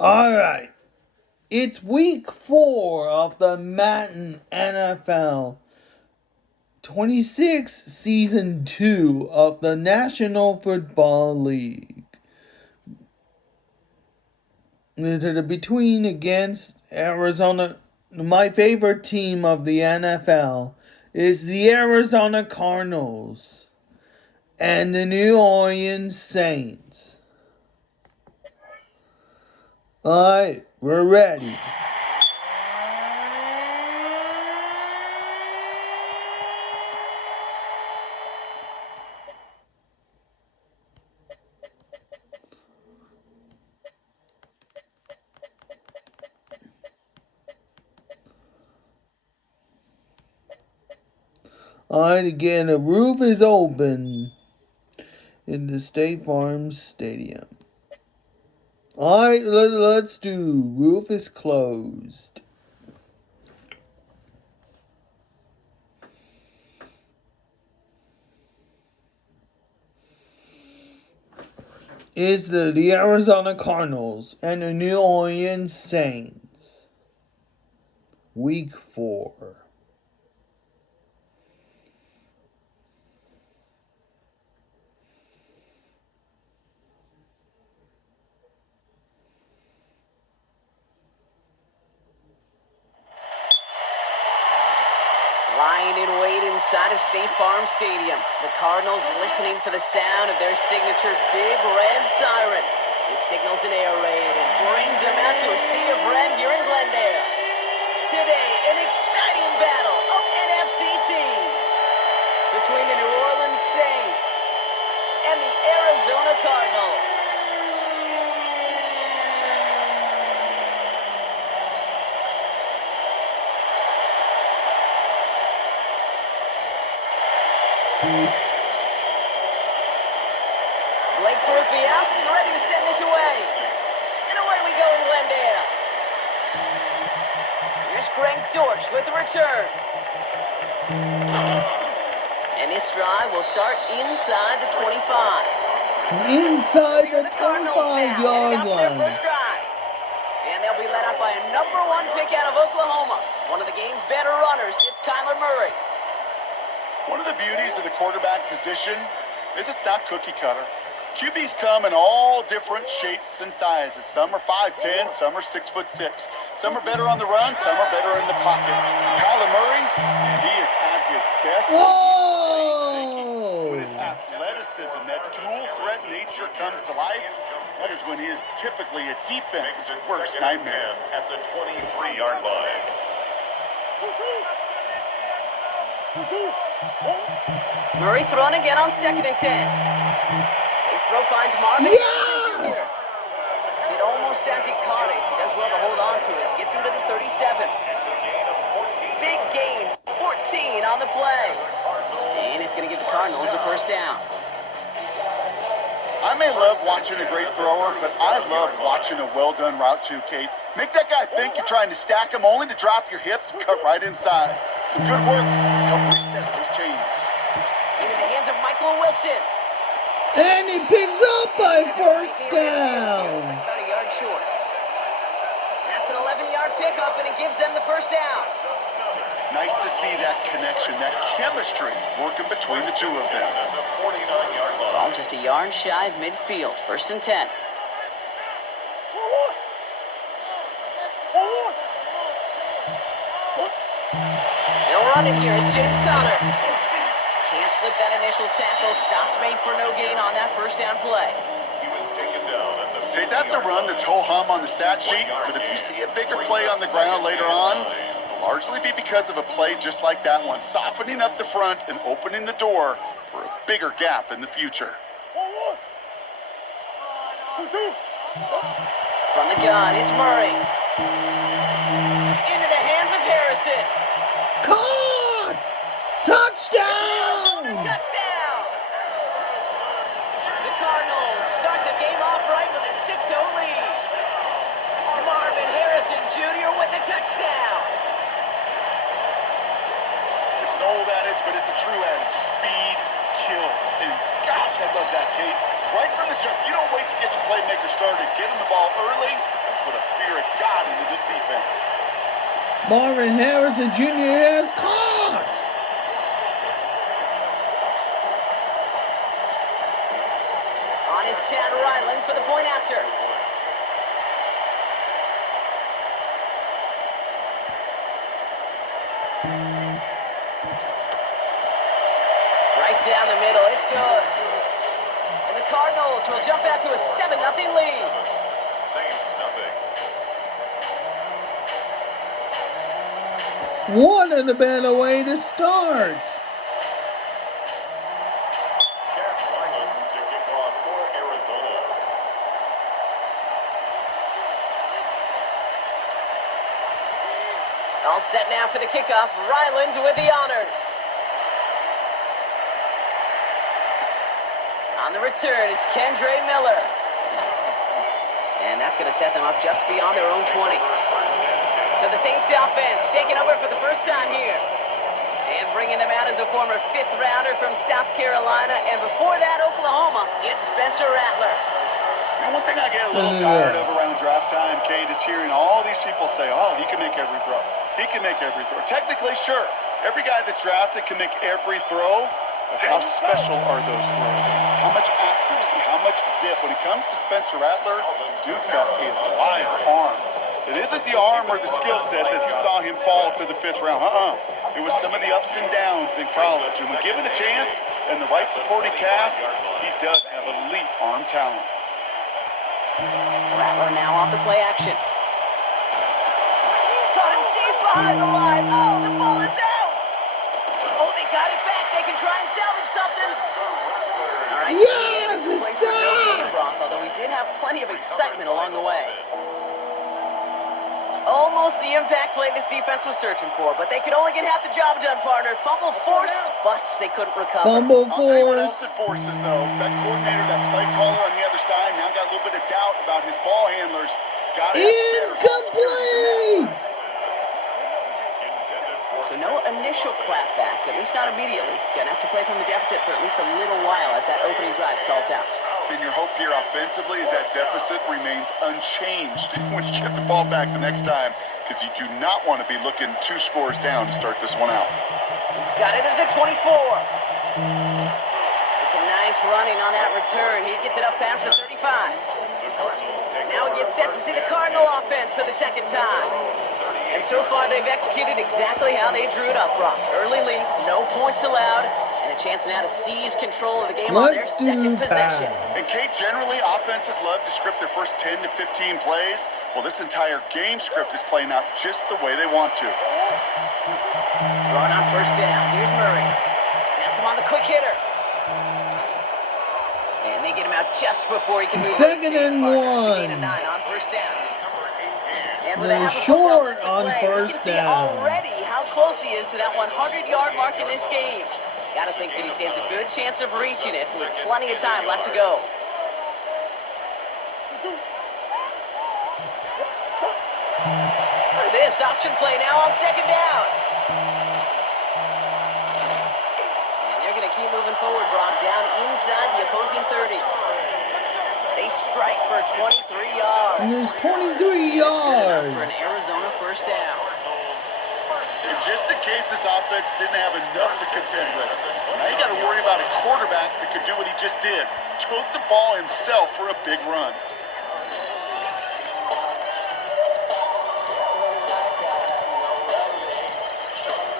Alright, it's week 4 of the Madden NFL 26 Season 2 of the National Football League. Between against Arizona, my favorite team of the NFL is the Arizona Cardinals and the New Orleans Saints. Alright, we're ready. Alright, again, the roof is open in the State Farm Stadium. Alright, let's do. Roof is closed. Is the Arizona Cardinals and the New Orleans Saints. Week 4. Lying in wait inside of State Farm Stadium. The Cardinals listening for the sound of their signature big red siren, which signals an air raid and brings them out to a sea of red here in Glendale. Today, an exciting battle of NFC teams between the New Orleans Saints and the Arizona Cardinals. Blake Griffey out and ready to send this away. And away we go in Glendale. Here's Greg Dortch with the return. And this drive will start inside the 25. Inside the 25-yard line. And they'll be led out by a number 1 pick out of Oklahoma. One of the game's better runners. It's Kyler Murray. One of the beauties of the quarterback position is it's not cookie cutter. QBs come in all different shapes and sizes. Some are 5'10", some are 6'6". Some are better on the run, some are better in the pocket. Kyler Murray, he is at his best. When his athleticism, that dual threat nature comes to life, that is when he is typically a defense's worst nightmare. At the 23-yard line. Murray throwing again on 2nd and 10. His throw finds Marvin Harrison Jr. It almost as he caught it. He does well to hold on to it. Gets him to the 37. Big gain, 14 on the play. And it's going to give the Cardinals a first down. I may love watching a great thrower, but I love watching a well-done route too, Kate. Make that guy think you're trying to stack him only to drop your hips and cut right inside. Some good work to help reset those chains. Into the hands of Michael Wilson. And he picks up a first down. About a yard short. That's an 11-yard pickup, and it gives them the first down. Nice to see that connection, that chemistry working between the two of them. Ball just a yard shy of midfield. 1st and 10. They'll run it here. It's James Conner. Can't slip that initial tackle. Stops made for no gain on that first down play. Hey, that's a run that's ho-hum on the stat sheet, but if you see a bigger play on the ground later on, it'll largely be because of a play just like that one, softening up the front and opening the door for a bigger gap in the future. From the gun, it's Murray. Into the hands of Harrison. Caught! Touchdown! Touchdown! The Cardinals start the game off right with a 6-0 lead. Marvin Harrison Jr. with the touchdown. It's an old adage, but it's a true adage. Speed kills. And gosh, I love that, Kate. Right from the jump, you don't wait to get your playmaker started. Get him the ball early and put a Marvin Harrison Jr. has caught. On is Chad Ryland for the point after. Right down the middle, it's good. And the Cardinals will jump out to a 7-0 lead. Saints nothing. What a better way to start. Chad Ryland to kick off for Arizona. All set now for the kickoff. Ryland with the honors. On the return, it's Kendre Miller. And that's going to set them up just beyond their own 20. So the Saints offense taking over for the first time here. And bringing them out as a former 5th rounder from South Carolina. And before that, Oklahoma, it's Spencer Rattler. And one thing I get a little tired of around draft time, Kate, is hearing all these people say, oh, he can make every throw. He can make every throw. Technically, sure. Every guy that's drafted can make every throw. But how special are those throws? How much accuracy? How much zip? When it comes to Spencer Rattler, dude's got a live arm. It isn't the arm or the skill set that saw him fall to the 5th round. It was some of the ups and downs in college. And when given a chance and the right supporting cast, he does have elite arm talent. Rattler now off the play action. Caught him deep behind the line. Oh, the ball is out. Oh, they got it back. They can try and salvage something. All right, Yes, so he it's played for no up. gain, Brock, although he did have plenty of excitement along the way. Almost the impact play this defense was searching for, but they could only get half the job done, partner. Fumble forced, but they couldn't recover. Fumble I'll tell you what else force. it forces, though. That coordinator, that play caller on the other side, now got a little bit of doubt about his ball handlers. Got to have better ball security than that. Incomplete. So no initial clapback, at least not immediately. Gonna have to play from the deficit for at least a little while as that opening drive stalls out. And your hope here offensively is that deficit remains unchanged when you get the ball back the next time, because you do not want to be looking 2 scores down to start this one out. He's got it at the 24. It's a nice running on that return. He gets it up past the 35. Now he gets set to see the Cardinal offense for the second time. And so far, they've executed exactly how they drew it up, Brock. Early lead, no points allowed, and a chance now to seize control of the game on their second possession. And Kate, generally, offenses love to script their first 10 to 15 plays. Well, this entire game script is playing out just the way they want to. Run on first down. Here's Murray. That's him on the quick hitter. And they get him out just before he can move. Second and It's a gain 1. of 9 on first down. And with They're a half a football short to on play, we first can see down. already how close he is to that 100-yard mark in this game. Got to think that he stands a good chance of reaching it with plenty of time left to go. Look at this option play now on second down. And they're going to keep moving forward, Brock, down inside the opposing 30. They strike for 23 yards. And there's 23 That's good enough yards. for an Arizona first down. And just in case this offense didn't have enough to contend with, now you got to worry about a quarterback that could do what he just did. Took the ball himself for a big run.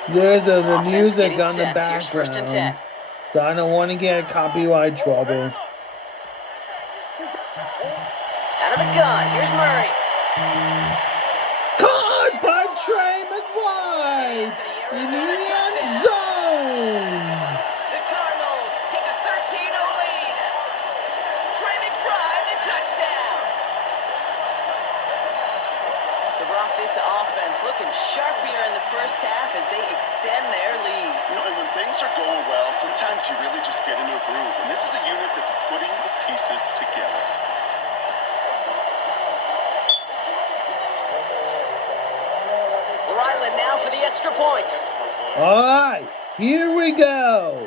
There's the Offense music getting on the set. Here's first and 10. background. So I don't want to get copyright trouble. Out of the gun, here's Murray. Caught by Trey McBride in the end zone. The Cardinals take a 13-0 lead. Trey McBride, the touchdown. So Brock, this offense looking sharp here in the first half as they extend their lead. You know, and when things are going well, sometimes you really just get into a groove. And this is a unit that's putting the pieces together. Ryland now for the extra point. All right, here we go.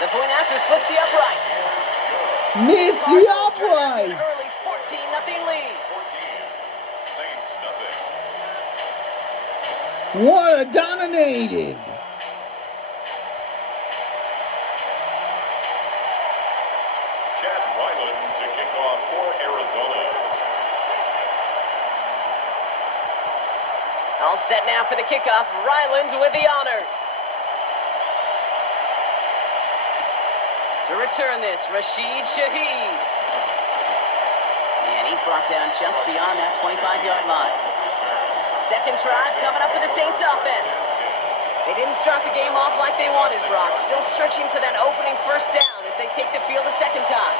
The point after splits the upright. Missed the Cardinals turn into upright. an early 14-0 lead. 14. Saints nothing. What a dominated. Chad Ryland to kick off for Arizona. All set now for the kickoff. Ryland with the honors. To return this, Rashid Shaheed. And he's brought down just beyond that 25-yard line. Second drive coming up for the Saints offense. They didn't start the game off like they wanted, Brock. Still searching for that opening first down as they take the field a second time.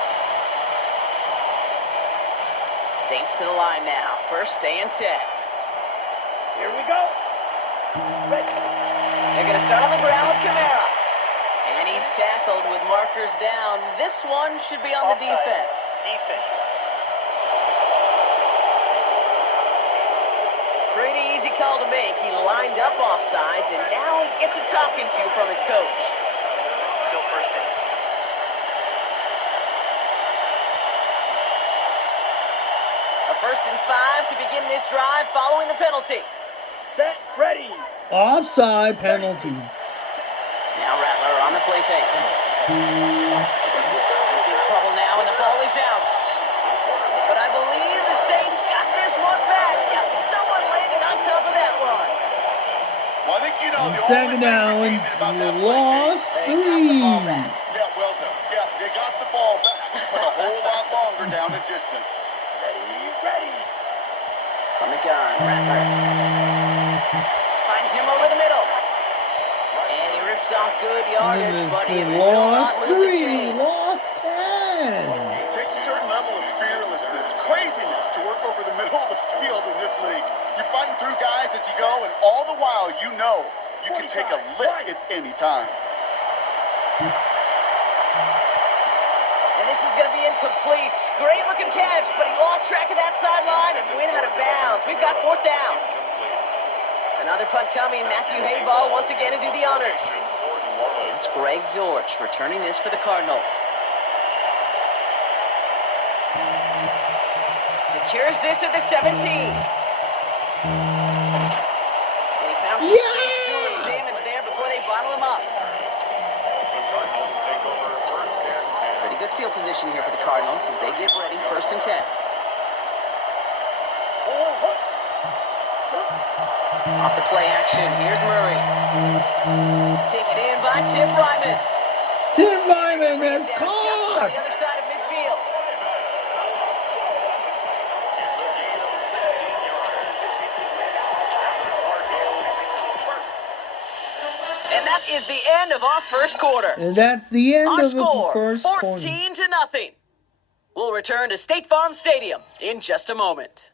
Saints to the line now. First and 10. Here we go. They're going to start on the ground with Kamara. And he's tackled with markers down. This one should be on the defense. Pretty easy call to make. He lined up offsides, and now he gets a talking to from his coach. Still first down. A 1st and 5 to begin this drive following the penalty. Set, ready. Offside penalty. Now Rattler on the play fake. In big trouble now, and the ball is out. But I believe the Saints got this one back. Yep, someone landed on top of that one. Well, I think you know the Second only down. thing redeeming about that play, Lost They got the ball 3. back. yeah, well done. Yeah, they got the ball back, but a whole lot longer down the distance. Ready. From the gun, Rattler. Finds him over the middle. And he rips off good yardage, but it will Lost not move the 3. chains. Lost 10. It takes a certain level of fearlessness, craziness to work over the middle of the field in this league. You're fighting through guys as you go, and all the while you know you can take a lick at any time. And this is going to be incomplete. Great looking catch, but he lost track of that sideline and went out of bounds. We've got 4th down. Another punt coming. Matthew Hayball once again to do the honors. It's Greg Dortch returning this for the Cardinals. Secures this at the 17. And he found some space to do a little damage there before they bottle him up. The Cardinals take over first and 10. Pretty good field position here for the Cardinals as they get ready. 1st and 10. Off the play action, here's Murray. Taken in by Tim Ryman. Tim Ryman has Down just on the caught. other side of midfield. It's a gain of 16 yards. Cardinals first. And that is the end of our first quarter. And that's the end Our of the score, first quarter. 14-0. We'll return to State Farm Stadium in just a moment.